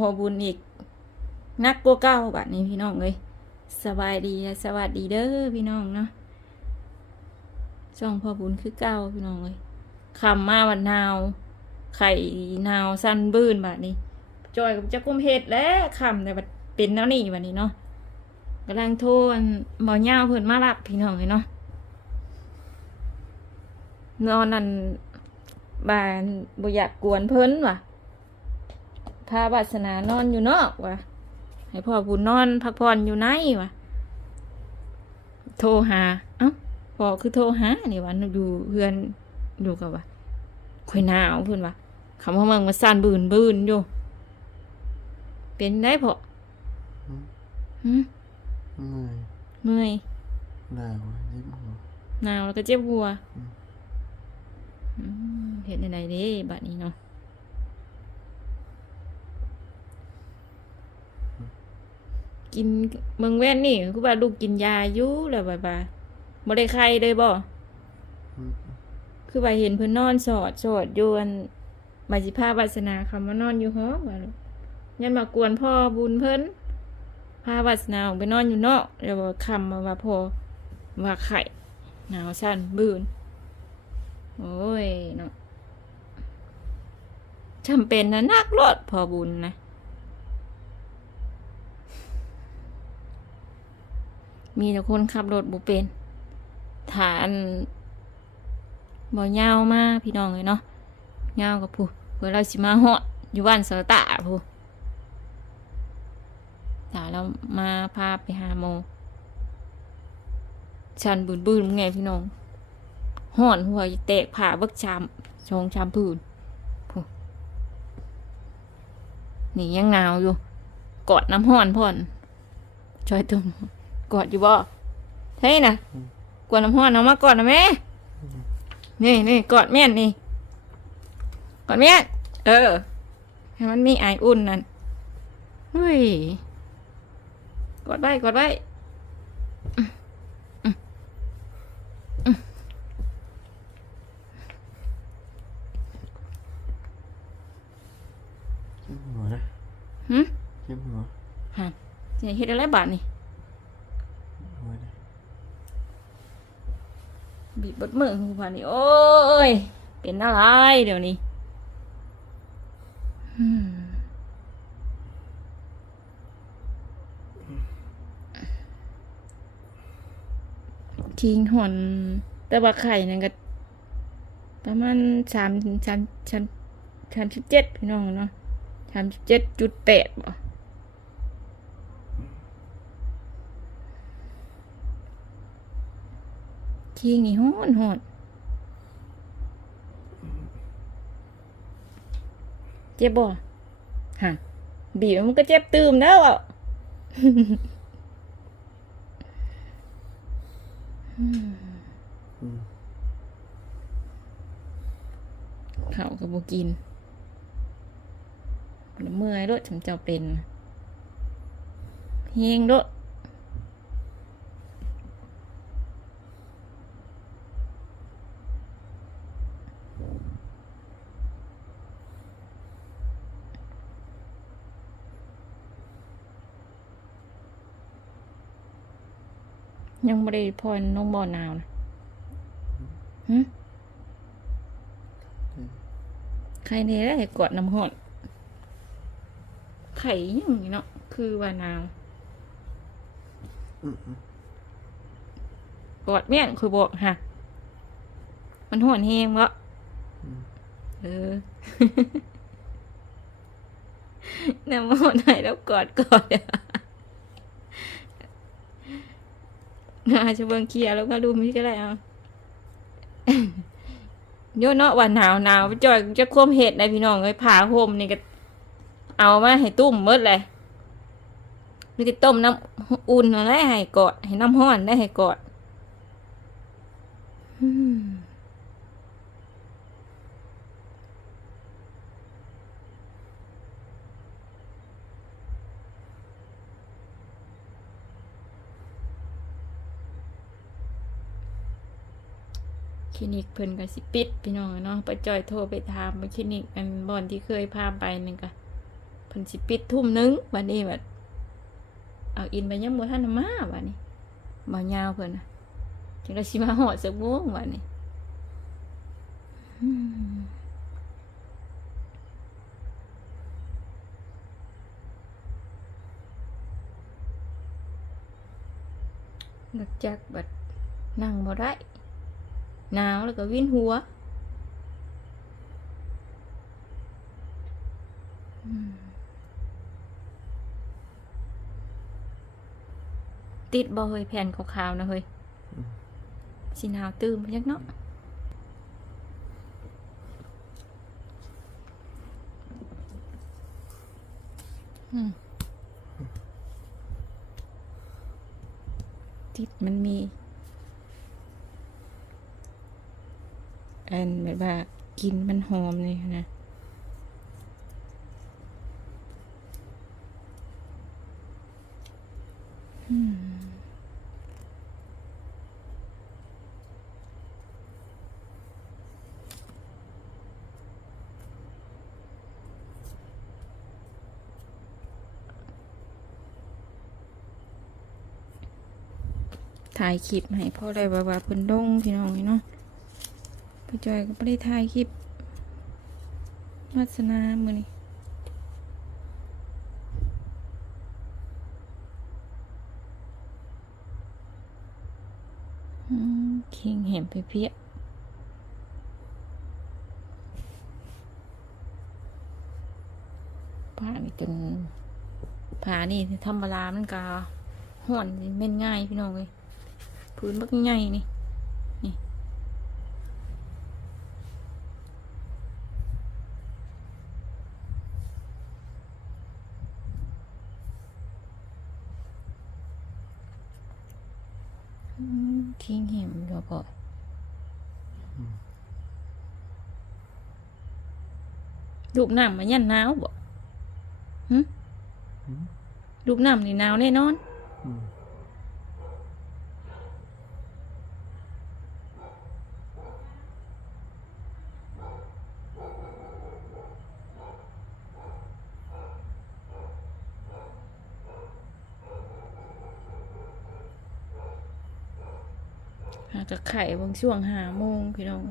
พอบุญอีกนักกว่าเก้าบัดนี้พี่น้องเลยสบายดีและสวัสดีเด้อพี่น้องเนาะช่องพอบุญคือเก้าพี่น้องเลยคำมาวันนาว ไข่นาวสั้นบื้นบัดนี้ จอยกับเจ้ากุมเห็ดแล้วคำแต่บัดเป็นแล้วนี่บัดนี้เนาะกำลังโทรอันหมอยาเพิ่นมารับพี่น้องเลยเนาะนอนนั่นบานบ่อยากกวนเพิ่นว่ะ พาบัสนานอนอยู่นอกว่ะให้พ่อบุญนอนพักผ่อนอยู่ในว่ะโทรหา เอ้าพ่อคือโทรหานี่วะอยู่เพื่อนอยู่กับว่าข่อยหนาวเพิ่นว่ะคำว่าเมืองมาสั่นบืนบืนอยู่ เป็นได้พ่อหึเหนื่อยเมื่อยหนาวเจ็บหัวหนาวแล้วก็เจ็บหัวอืมอืมเห็นอะไรเด้บัดนี้เนาะ กินเมืองแว่นนี่คือว่าลูกกินยาอยู่แล้วบ่าบ่าบ่ได้ไข้เลยบ่อืมคือว่าเห็นเพิ่นนอนสอดสอดอยู่อันมาสิพาบาสนาคำว่านอนอยู่ห้องว่าลูกยันมากวนพ่อบุญเพิ่นพาบาสนาออกไปนอนอยู่นอกแล้วว่าคำมาว่าพอว่าไข่หนาวสั่นบืนโอ้ยเนาะจำเป็นนะนักรถพอบุญนะ มีแต่คนขับรถบุเป็นฐานบ่ยาวมากพี่น้องเลยเนาะยาวกับผู้เพื่อเราสิมาเหาะอยู่บ้านเสตาผู้ถ้าเรามาพาไปหาโมชันบืนบืนไงพี่น้องห่อนหัวแตกผ่าเบิกชามชองชามพื้นนี่ยังหนาวอยู่ กอดน้ำห่อนพ่อนช่วยตุ้ม กอดอยู่บ่เฮ้ยนะกอดน้ำห่อนเอามากอดนะแม่นี่นี่กอดแม่นนี่กอดแม่นเออให้มันมีไออุ่นนั่นเฮ้ยกอดไว้กอดไว้เจ็บหัวนะหึเจ็บหัวฮะจะเฮ็ดอะไรบาดนี่ หัวนะ บีบบดมือหูผ่านนี่โอ้ย เป็นอะไรเดี๋ยวนี้อืมคิงหอน แต่ว่าไข่นั่นก็ ประมาณสามสามสามสามสิบเจ็ดพี่น้องเนาะสามสิบเจ็ดจุดแปดบ่ คิงนี่หอนหอนเจ็บบ่ฮะบีบมันก็เจ็บตืมแล้วอะเขากับบุกินล้วเมื่อยรถฉันจะเป็นเฮงรถ ไม่ได้พอนน้องบอนาวนะหึไข่เนี่ยได้กอดน้ำหอนไข่ยังนี้เนาะคือว่านาวอืมอืมกอดเมี่ยนคือบอกฮะมันหอนแหงวะอืมเออน้ำหอนไหนแล้วกอดกอดอะ น่าจะเบิ่งเคลียแล้วก็ดูมีก็ได้เอาโยนเนาะว่าหนาวหนาวไปจอยจะควมเห็ดนะพี่น้องเลยผ่าห่มนี่ก็ เอามาให้ตุ้มเมดเลยมีแต่ต้มน้ำอุ่นอาได้ให้กอดให้น้ำห้อนได้ให้กอดอื คลินิกเพิ่นก็สิปิดพี่น้องเนาะไปจอยโทรไปถามไปคลินิกอันบอนที่เคยพาไปนึงก็เพิ่นสิปิดทุ่มหนึงวันนี้แบบเอาอินไปยังบ่ทันมาวันนี้บ่ยาวเพิ่นนะจังได้สิมาฮอดสักโมงวันนี้นึกจักบัดนั่งบ่ได้ หนาวแล้วก็วิ่นหัวติดบ่เฮยแผ่นขาวๆนะเฮ้ยสิหนาวตื่มไปจักเนาะติดมันมี อันแบบว่ากินมันหอมเลยนะอืมถ่ายคลิปให้พ่อได้ว่าว่าเพิ่นดงพี่น้องเนาะ ไปจอยก็ไม่ได้ถ่ายคลิปวาสนามือนี่คิงเห็นไปเพี้ยผ่านี่จนผ่านี่ธรรมดามันก็ห่อนเม่นง่ายพี่น้องเลยพื้นบักง่ายนี่ อืมทิ้งเห็มเดี๋ยวก่อน ลูกน้ำมันยันหนาวบ่หึอืมลูกน้ำนี่หนาวแน่นอนอืมหากับไข่บางช่วงหาโมงพี่น้อง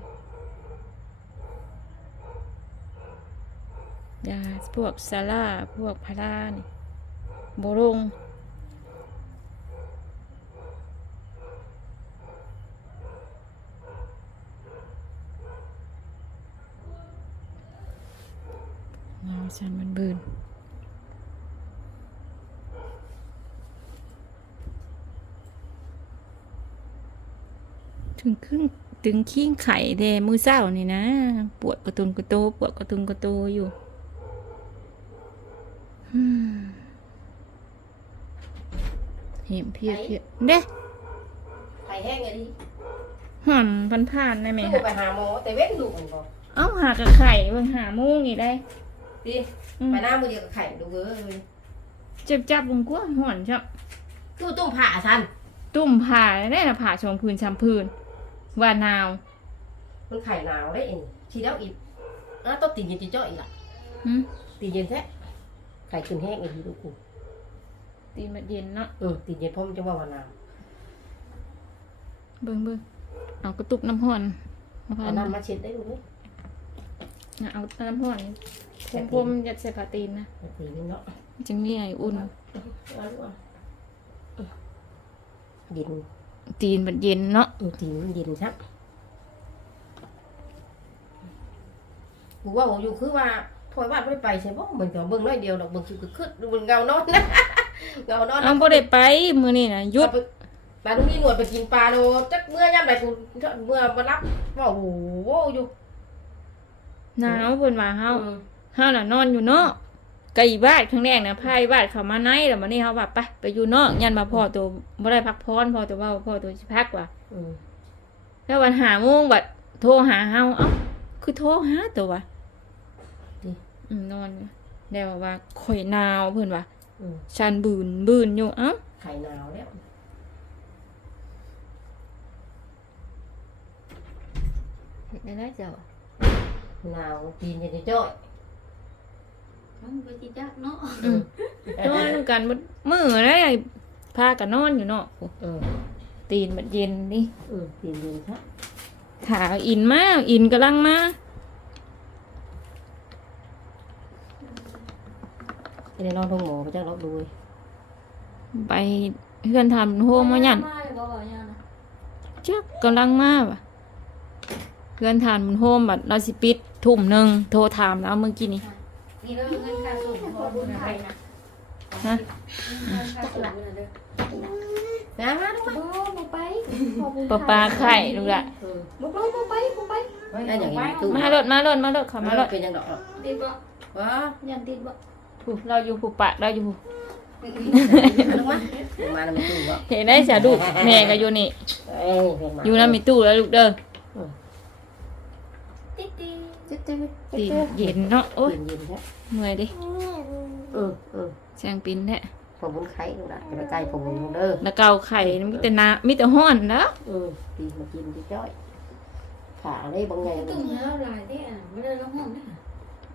ยาพวกซาร่าพวกพารานี่โบลงเงาฉันมันบืนถึงครึ่งถึงขี้งไข่เดมือเศร้านี่นะ ปวดกระตุนกระโตปวดกระตุนกระโตอยู่อืมเห็มเพียเพียเด้ไข่แห้งไงดิห่อนพันผ่านได้ไหมลูคะกไปหาหมอแต่เว้นลูกมันบอกเอ้าหากับไข่เบิ่งหาโมูนี่ได้ดิอืมไปหน้ามือเดียวกับไข่ดูเว้ยเจ็บจับบุงกัวห่อนชับตู้ตุ้มผ่าทันตุ่มผ่าได้นะผ่าชงพื้นช้ำพื้นว่าหนาวมันไข่หนาวได้เองทีเดียวอีกอะต้องตีเย็นจีจ้ออีกล่ะหึตีเย็นแท้ไข่ขึ้นแห้งอีกทีดูกู ตีนมันเย็นเนาะเออตีเย็นเพราะมันจะว่าวันหนาวเบิ่งเบิ่งเอากระตุกน้ำห่อนมาพัเอานน้ำมาเช็ดได้ดูนี่น่ะเอาน้ำห่อนพรมๆยัดใส่ผ้าตีนนะตีนี่เนาะจึงมีไออุ่น เอาลูกอะเย็นตีนมันเย็นเนาะเออตีมันเย็นชักกูว่าผมอยู่คือว่าพอยว่าไม่ไปใช่ป่ะเหมือนกับเบิ่งน้อยเดียวดอกเบิ่งคิวก็ขึ้นดูเบิ่งเงานอนนะ เงานอนเอาบ่ได้ไปมื้อนี้น่ะหยุดปลาทุกนี่หนวดไปกินปลาโดจักเมื่อย่ำใดกูเมื่อมารับว่าโอ้โหอยู่หนาวเพิ่นว่าเฮาอืมเฮาน่ะนอนอยู่นอกไก่บ้านครั้งแรกน่ะพายบ้านเข้ามาในแล้วมื้อนี้เฮาว่าไปไปอยู่นอกยันมาพ่อตัวบ่ได้พักพรพ่อตัวเว้าพ่อตัวสิพักว่ะอืมแล้ววันหาโมงบัดโทรหาเฮาเอ้าคือโทรหาตัววะดิอืมนอนอยู่แล้วว่าข่อยหนาวเพิ่นว่า อืมชันบืนบืนอยู่เอ้าไข่หนาวแล้วได้ได้เจ้าหนาวปีนอยู่ในจ้อยมันไปจิจักเนาะอืมนอนนำกันบ่มื้อได้พากันนอนอยู่เนาะโอ้เออตีนบัดเย็นนี่เออปีนอยู่ซะขาอินมาอินกำลังมา จะได้นอนท้องหมอไปจักรอบดูไปเพื่อนทำโฮมมาหยันมาเลยบ่บ่ยังนะจักกำลังมาว่ะเพื่อนทานมันโฮมบัดเราสิปิดทุ่มหนึ่งโทรถามแล้วเมื่อกี้นี้นี่เราเงินค่าส่งพอบุญไทยนะฮะเงินค่าส่งนะเด้อนะมาลูกบ่บ่ไปพอบุญปลาปลาไข่ดูละเออบ่ไปบ่ไปบ่ไปได้อย่างนี้ตู้มารถมารถมารถเขามารถเป็นยังดอกติดบ่ว้ายันติดบ่ ผู้เราอยู่ผู้ปะเราอยู่ผู้ลงมาลงมาแล้วมันตู้บ่เห็นได้เสียดูกแม่ก็อยู่นี่ เอ้ยเห็นมาอยู่น้ำมีตู้แล้วลูกเด้อติดติดจิ๊ดจิ๊ดตีนเย็นเนาะโอ้ยเย็นๆแท้เมื่อยดิเออเออแซงปินแท้ผมบุญไข่ดูละจะไปใกล้ผมบุญเด้อแล้วเกาไข่มีแต่น้ำมีแต่ห้อนแล้วเออตีมากินที่จ้อยขาได้บางไง ตุ้งแล้วลายได้อะไม่ได้ร้องห้องนะ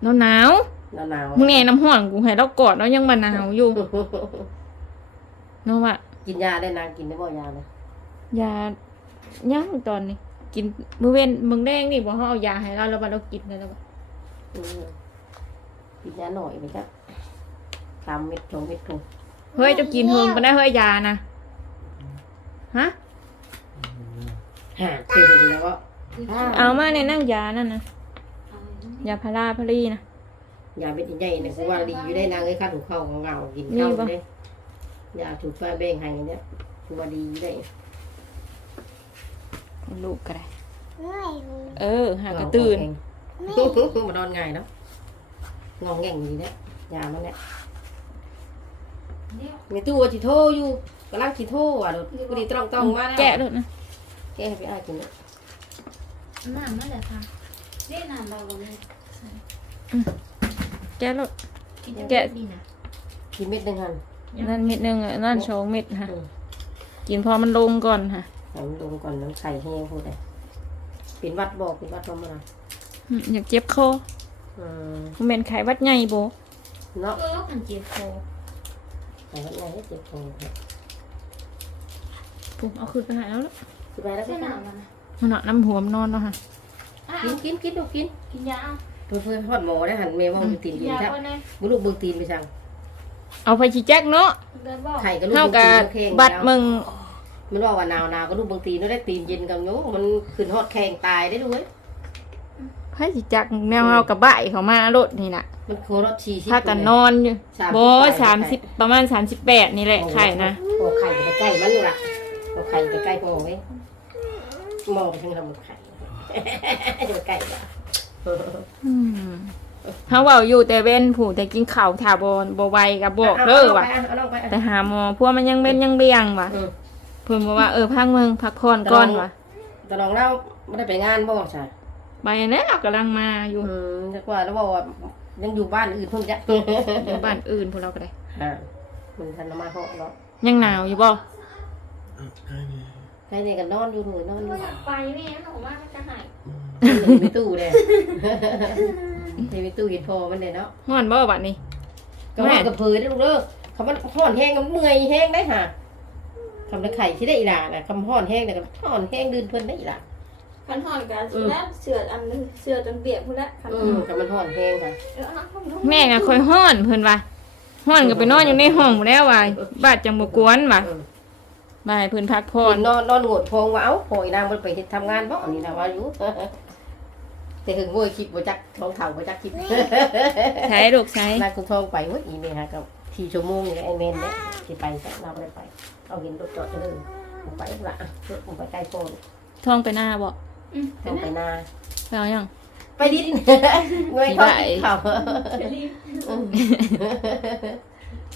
เราหนาวห นาวหนาวมึงแน่น้ำห้อนกูให้เรากอดเรายังมาหนาวอยู่เนาะว่ากินยาได้นางกินได้บ่ยาเลยยายังตอนนี้ กินมื้อเว้นมึงแดงนี่บ่เฮาเอายาให้เราแล้วว่าเรากินแล้วบ่เออกินยาหน่อยไหมจ๊ะสามเม็ดสองเม็ดถูกเฮ้ยเจะกินเฮิงบ่ได้เฮ้ยยานะฮะห่าคือถึงแล้วก็เอามาในนั่งยานั่นนะยาพาราพารีนะ ยาเม็ดใหญ่ๆเนี่ยกูว่าดีอยู่ได้นางไอ้ข้าถูกเข้าของเงากินมีข้าวปะเลยยาถูกฟ้าแบ่งให้เนี่ยกูว่าดีอยู่ได้ลูกก็ได้เออหากระตื่นมานอนง่ายเนาะงองแง่งอยู่เนี่ยยามันเนี่ยเนี่ยมีตู้ว่าจิโทรอยู่กำลังจิโทรอะเดี๋ยวกูดีต้องต้องมาแล้วแกะด้วยนะแกะให้พี่อ้ายกินเนี่ยน้ำนั่นแหละค่ะเล่นน้ำเราบ่มี แกะรถแกะดีนะกินเม็ดหนึ่งหันนั่นเม็ดหนึงอะนั่นสองเม็ดค่ะอืมกินพอมันลงก่อนค่ะเอาลงก่อนน้ำไข่แห้งพูดเลยเป็นวัดบอกเป็นวัดธรรมดาอืมอยากเจ็บคออืมมันเป็นไข้หวัดใหญ่โบเนาะเออมันเจ็บคอไข่วัดไงให้เจ็บคอเนี่ยปุ๊บเอาขึ้นไปหาแล้วล่ะสบายแล้วใช่ก็น้ำมันนะมันเนาะน้ำหัวมันนอนแล้วค่ะอะกินกินกินดูกินกินยาเพื่ อเพื่อทอดหมูได้หันเมย์ว่ามันตีนกินเย็นยาครับก่อนเลยบุลูกเบิ่งตีนไปสั่งเอาไปชี้แจ๊กเนาะเดินบอกไข่ก็ลูกเท่าเบิ่งกัตีบนแข็งบัตรแล้วมึงมันว่าว่าหนาวหนาวก็ลูกเบิ่งตีนได้ตีนเย็นกับโยมันขึ้นฮอดแข็งตายได้ด้วยไพ่ชี้แจ๊กแนวเอากับบ่ายเขามารถนี่น่ะมันโครถชีชิพากันนอนอยู่สามโบสามสิบประมาณสามสิบแปดนี่แหละไข่นะโอ้ไข่ไปใกล้มันอยู่ละเอาไข่ไปใกล้พอไว้มองไปทางลำไข่ จะไปใกล้ละ อืมเขาเว่าอยู่แต่เว้นผู้แต่กินข้าวถาบอลบไหวกับบอกเด้อว่ะเอาลงไปแต่หาหมอพวกมันยังเว้นยังเบี้ยงว่ะอืมเพิ่นบอกว่าเออพักเมืองพักผ่อนก่อนว่ะแต่ลองเล่าไม่ได้ไปงานบ่ใช่ไปแล้วกำลังมาอยู่อืมจักว่าแล้วบอกว่ายังอยู่บ้านอื่นเพิ่งจะอยู่บ้านอื่นพวกเราก็ได้ อ่ามันทันมาเหาะเนาะยังหนาวอยู่บ่ใครเนี่ยกันนอนอยู่หนูนอนอยู่ ไปแม่หนูว่ามันจะหาย มีตู้เลยมีตู้เห็นพอมันเลยเนาะฮ้อนบ่บัดนี้ ก็ว่ากับเพยได้ลูกเด้อคำว่าห่อนแห้งกับเมื่อยแห้งได้ค่ะคำตะไข่ที่ได้อีหลาน่ะคำห่อนแห้งเนี่ยก็ห่อนแห้งดืนเพิ่นได้อีหลาคันหอนกันแล้วเสืออันนึงเสือจนเปียกพุ่นละคันอืมกับมันห่อนแห้งค่ะเออเอาเอาเอาแม่ก็ค่อยฮ้อนเพิ่นว่าฮ้อนก็ไปนอนอยู่ในห้องพู้นแล้วว่ะบาดจังบ่กวนว่ะเออบ่ให้เพิ่นพักผ่พออน นอนนอนโงดพองว่าเอ้าพอยนางมันไปเฮ็ดทำงานบ่อันนี้นะว่าอยู่ แต่ถึงโวยคิดบ่จักท้องเฒ่าบ่จักคิดใช้ลูกใช้นายคุณทองไปเว้ยอีเมฮะกับทีชั่วโมงนี่ไอ้เมนเนี่ยที่ไปแต่เราไม่ได้ไป เอาเห็นรถจอดเลยผมไปละผมไปไกลโฟนท้องไปหน้าบ่อืมต้องไปนาไปเอายังไปดินเงยเขากินเขาไปรีบ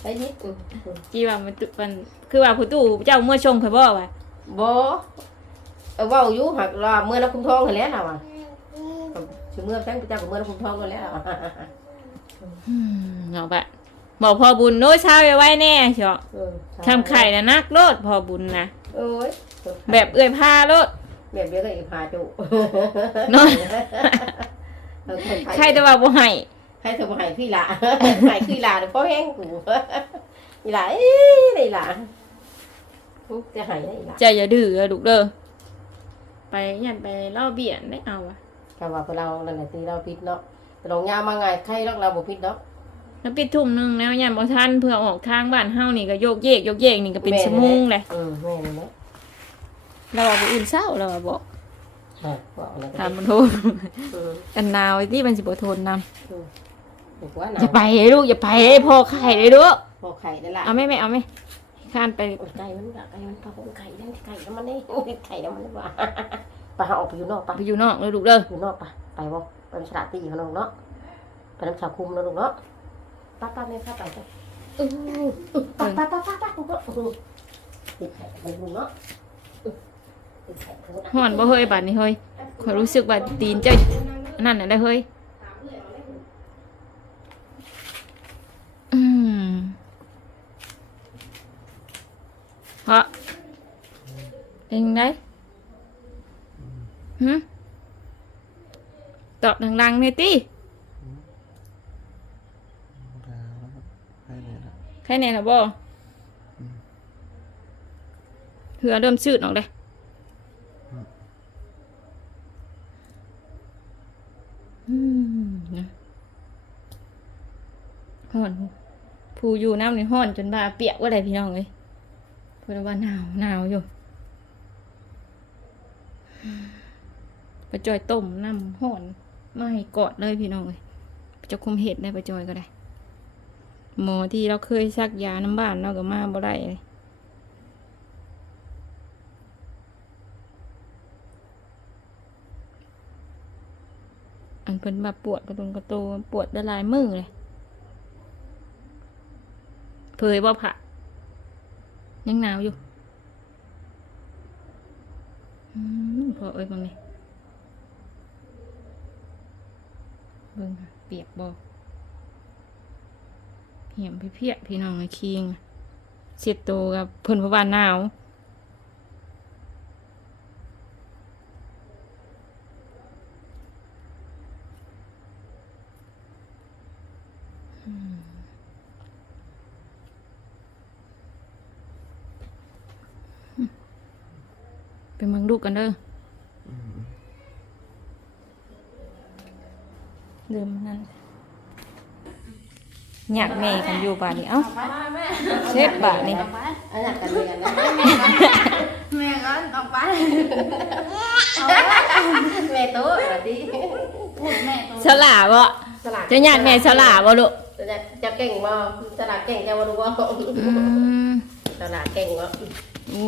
ไปดินกี่ว่ามันตุมันคือว่าผู้ตู้เจ้าเมื่อชงเพิ่นบ่ว่ะบ่เออว่าอยู่หักรอเมื่อนักคุณทองกันแล้วน่ะ ว่ะชื่อเมื่อแฟนเจ้ากับเมื่อนักคุณทองกันแล้วอืมเนาะบะบอกพอบุญโน้เช้าไว้ไว้แน่เชียวทำไข่นะนักโลดพอบุญนะโอ้ยแบบเอื้อยผ้าโลดแบบเดียวกับอีพาจุเนาะเออใครแต่ว่าบ่ให้ใครจะมาให้พี่ละให้พี่ละเดี๋ยวพ่อแห้งกูอีหละเอ้ยได้หละจะให้ได้หละใจอย่าดื้อเด้อลูกเด้อไปยันไปเล่าเบียนได้เอาอะ คำว่าพวกเรานั่นแหละที่เราพิดเนาะแต่ลองยามมาไงใครรักเราบ่พิดเนาะแล้วปิดทุ่มหนึงแล้วยันบ่ทันเพื่อออกทางบ้านเฮานี่ก็โยกเยกโยกเยกนี่ก็เป็นแม่ชั่วโมงเลยอืมแม่นี่เนาะเราว่าบ่อื่นเศร้าเราว่าบอกอะบอกนะถามมันโทษอืมกันหนาวไอ้ที่มันสิบ่ทนนำบอกว่าหนาอย่าไปเลยลูกอย่าไปเลยพ่อไข่เลยลูกบอกไข่ได้ละ เอาไหม่ไม่เอาไหม่ข้านไป ไก่มันไก่มันปลาไข่นั่นไข่แล้วมันนี่ไข่แล้วมันว่า ปลาออกไปอยู่นอกปะไปอยู่นอกเลยลูกเด้ออยู่นอกปะไปบ่ไปน้ำฉลาดตีเขาเนาะไปน้ำชาคุมเนาะลูกเนาะป้าป้าไม่ข้าไปจ้ะอือป้าป้าป้าป้าป้าลูกเนาะติดไข่มันลูกเนาะติดไข่เพิ่นห่อนบ่เฮ้ยบัดนี้เฮ้ยข่อยรู้สึกว่าตีนเจ้าอันนั่นน่ะได้เฮ้ยอืมเพราะเป็นไง หึตอบดังๆหน่อยติได้แล้วครับให้เลยนะใครแน่ล่ะบ่เหือเริ่มชืดออกเลยอืมนะห่อนผู้อยู่น้ำในห้อนจนบาเปียกว่าไรพี่น้องเลยเพราะว่าหนาวหนาวอยู่ ไปจอยต้มน้ำห่อนไม่กอดเลยพี่น้องเลยจะคุมเห็ดได้ไปจอยก็ได้ หมอที่เราเคยซักยาน้ำบ้านเราก็มาบ่ได้เลยอันเพิ่นมาปวดกระตุนกระโตปวดละลายมือเลยเผยบ่ผ่ะยังหนาวอยู่อืมพอเอ้ยบังนี่ เบิ่งค่ะ เปียกบ่เหี่ยมพี่เพียพี่น้องไอ้คิงเสียดโตกับเพิ่นพราะว่าหนาวไปเมืองดูกันเด้อ เดิมนั่นอยากแม่กันอยู่ป่านนี้เอ้าเช็ดบาทนี่อันนั้นกันเรียนนะแม่ก็ต้องไปแม่โตสวัสดีพูดแม่ตัวฉลาบ่สลัดจะญาติแม่ฉลาบ่ลูกจะจะเก่งบ่สลัดเก่งจะบ่รู้ว่าอืมสลัดเก่งบ่โอ้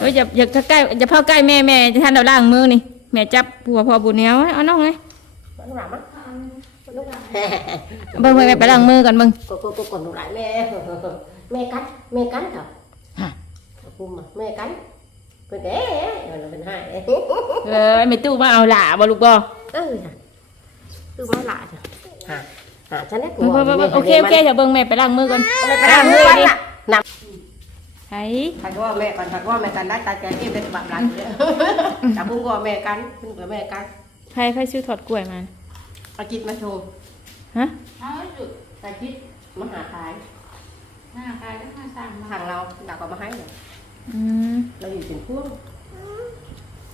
เฮ้ยอย่าอย่าเข้าใกล้อย่าเข้าใกล้แม่แม่จะท่านเราล้างมือนี่แม่จับผัวพอบุญเนี้ยเอาน้องไงมันหลามั้งลูกหลาน เบิ่งเบิ่งแม่ไปล้างมือกันเบิ่งก็ก็ก็คนลูกหลานแม่แม่กันแม่กันครับฮะคุมแม่กันเป็นแก่มันเป็นให้เออไม่ตู้มาเอาหล่าบ่ลูกบ่เออคือว่าหลานหาหาฉันได้เบิ่งเบิ่งเบิ่งโอเคโอเคเดี๋ยวเบิ่งแม่ไปล้างมือก่อนไปล้างมือกันน่ะนับไห้ถักว่าแม่กันถักว่าแม่กันได้ตาใจเอ็มได้แบบหลานเลยจับพุ่งก็แม่กันพุ่งก็แม่กันใครใครซื้อถอดกล้วยมาอาจิตมาโชว์ ฮะเอาจุดอาจิตมาหาขายหน้าใครก็มาสั่งมาทางเราดักเอามาให้เนี่ยอืมเราอยู่เป็นพวง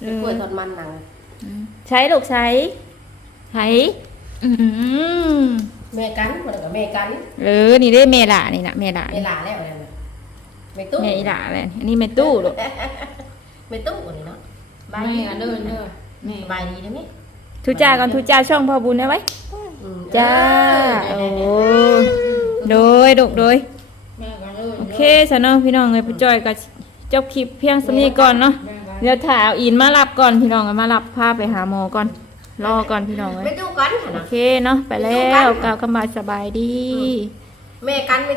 เอกล้วยอทอดมันหนังใช้ลูกใช้ใช้อืมแม่กันคนกับแม่กันเออนี่ได้เมล่านี่นะเมล่าแม่หลาแล้วอะไรแม่ตู้เมล่าเลยอันนี้เมตู้ลูกแม่ตู้คนนี้เนาะบายแม่ดีก็กันเดิเด้นอเด้อแม่สบายดีนะมิทุจ้าก่อนทุจ้าช่องพ่อบุญได้ไว้ จ้า โอ้โดยดกโดยแม่ก็เดินโอเคสนองพี่น้องเลยไปจอยกับจบคลิปเพียงสำนี้ก่อนเนาะเดี๋ยวถ่ายเอาอินมารับก่อนพี่น้องเอามารับพาไปหาหมอก่อน รอก่อนพี่น้องเลแม่ยตู้กันโอเคเนาะไปแล้วกล่าวคำบาสบายดี แม่กันแม่